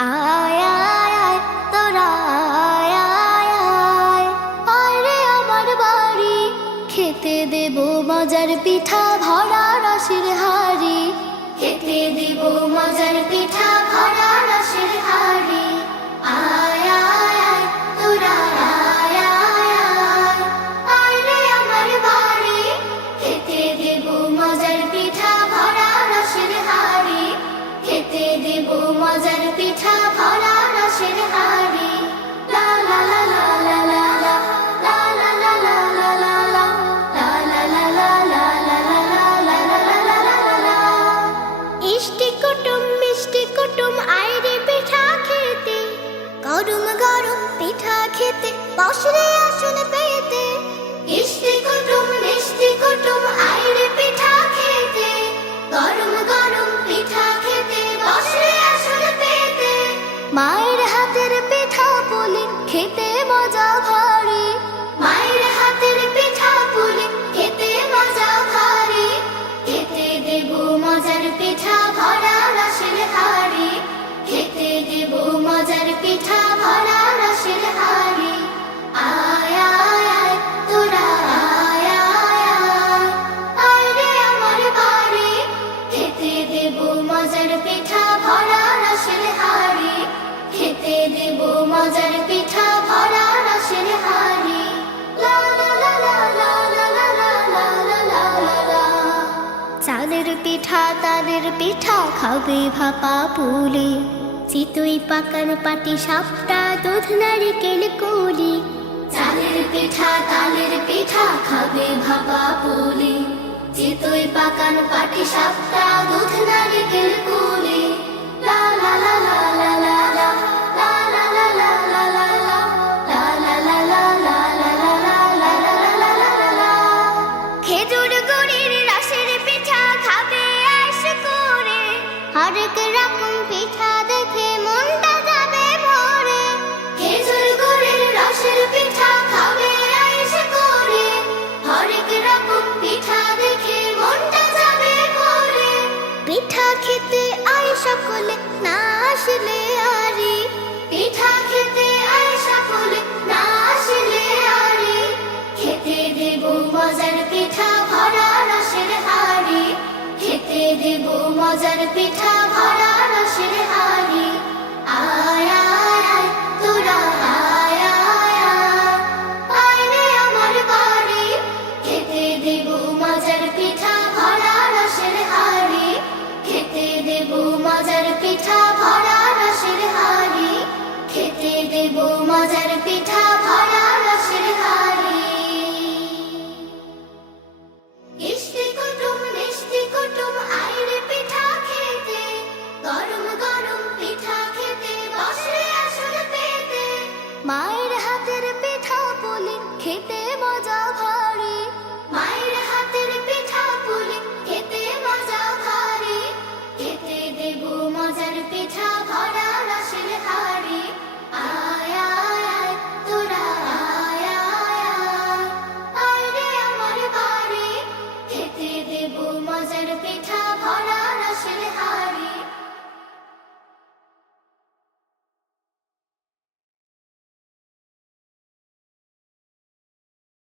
আয় আয় আয় তোরা আয় আয় আয় আয় রে আমার বাড়ি, খেতে দেব মজার পিঠা ভরা রসের হাড়ি, খেতে দেব মজার পিঠা ভরা রসের হাড়ি। আয় আয় আয় তোরা আয় আয় আয় আয় রে আমার বাড়ি, খেতে দেব মজার পিঠা ভরা রসের হাড়ি, খেতে দেব মজার পিঠা ভরা রসের হাড়ি। লা লা লা লা লা লা লা, লা লা লা লা লা লা লা, লা লা লা লা লা লা লা লা, লা লা লা লা লা লা। ইষ্টি কুটুম মিষ্টি কুটুম আয় রে পিঠা খেতে, গরম গরম পিঠা খেতে বসরে আসন পেতে। ইষ্টি কুটুম মিষ্টি কুটুম আয় রে পিঠা খেতে, গরম গরম পিঠা খেতে বসরে আসন পেতে। মায়ের হাতের পিঠা পুলি খেতে মজা ভারী, মায়ের হাতের পিঠা পুলি খেতে মজা ভারী, খেতে দেব মজার পিঠা ভরা রসের হাড়ি, খেতে দেব মজার পিঠা ভরা রসের হাড়ি। আয় আয় আয় তোরা আয় আয় আয় আয় রে আমার বাড়ি, খেতে দেব মজার পিঠা ভরা রসের হাড়ি, খেতে দেব মজার পিঠা ভরা রসের হাড়ি। লা লা লা লা লা লা লা লা লা লা লা লা। চালের পিঠা তালের পিঠা খাবে ভাপা পুলি, চিতই পাকান পাটি সাপটা দুধ নারিকেল কুলি। চালের পিঠা তালের পিঠা খাবে ভাপা পুলি, চিতই পাকান পাটি সাপটা দুধ নারিকেল কুলি। লা লা লা লা লা লা লা, লা লা লা লা লা লা লা, লা লা লা লা লা লা লা লা, লা লা লা লা লা লা। খেজুর গুড়ের রসের পিঠা খাবে আয়েশ করে, হরেক রকম পিঠা দেখে মনটা যাবে ভরে। খেজুর গুড়ের রসের পিঠা খাবে আয়েশ করে, হরেক রকম পিঠা দেখে মনটা যাবে ভরে। পিঠা খেতে আয় সকলে, না আসলে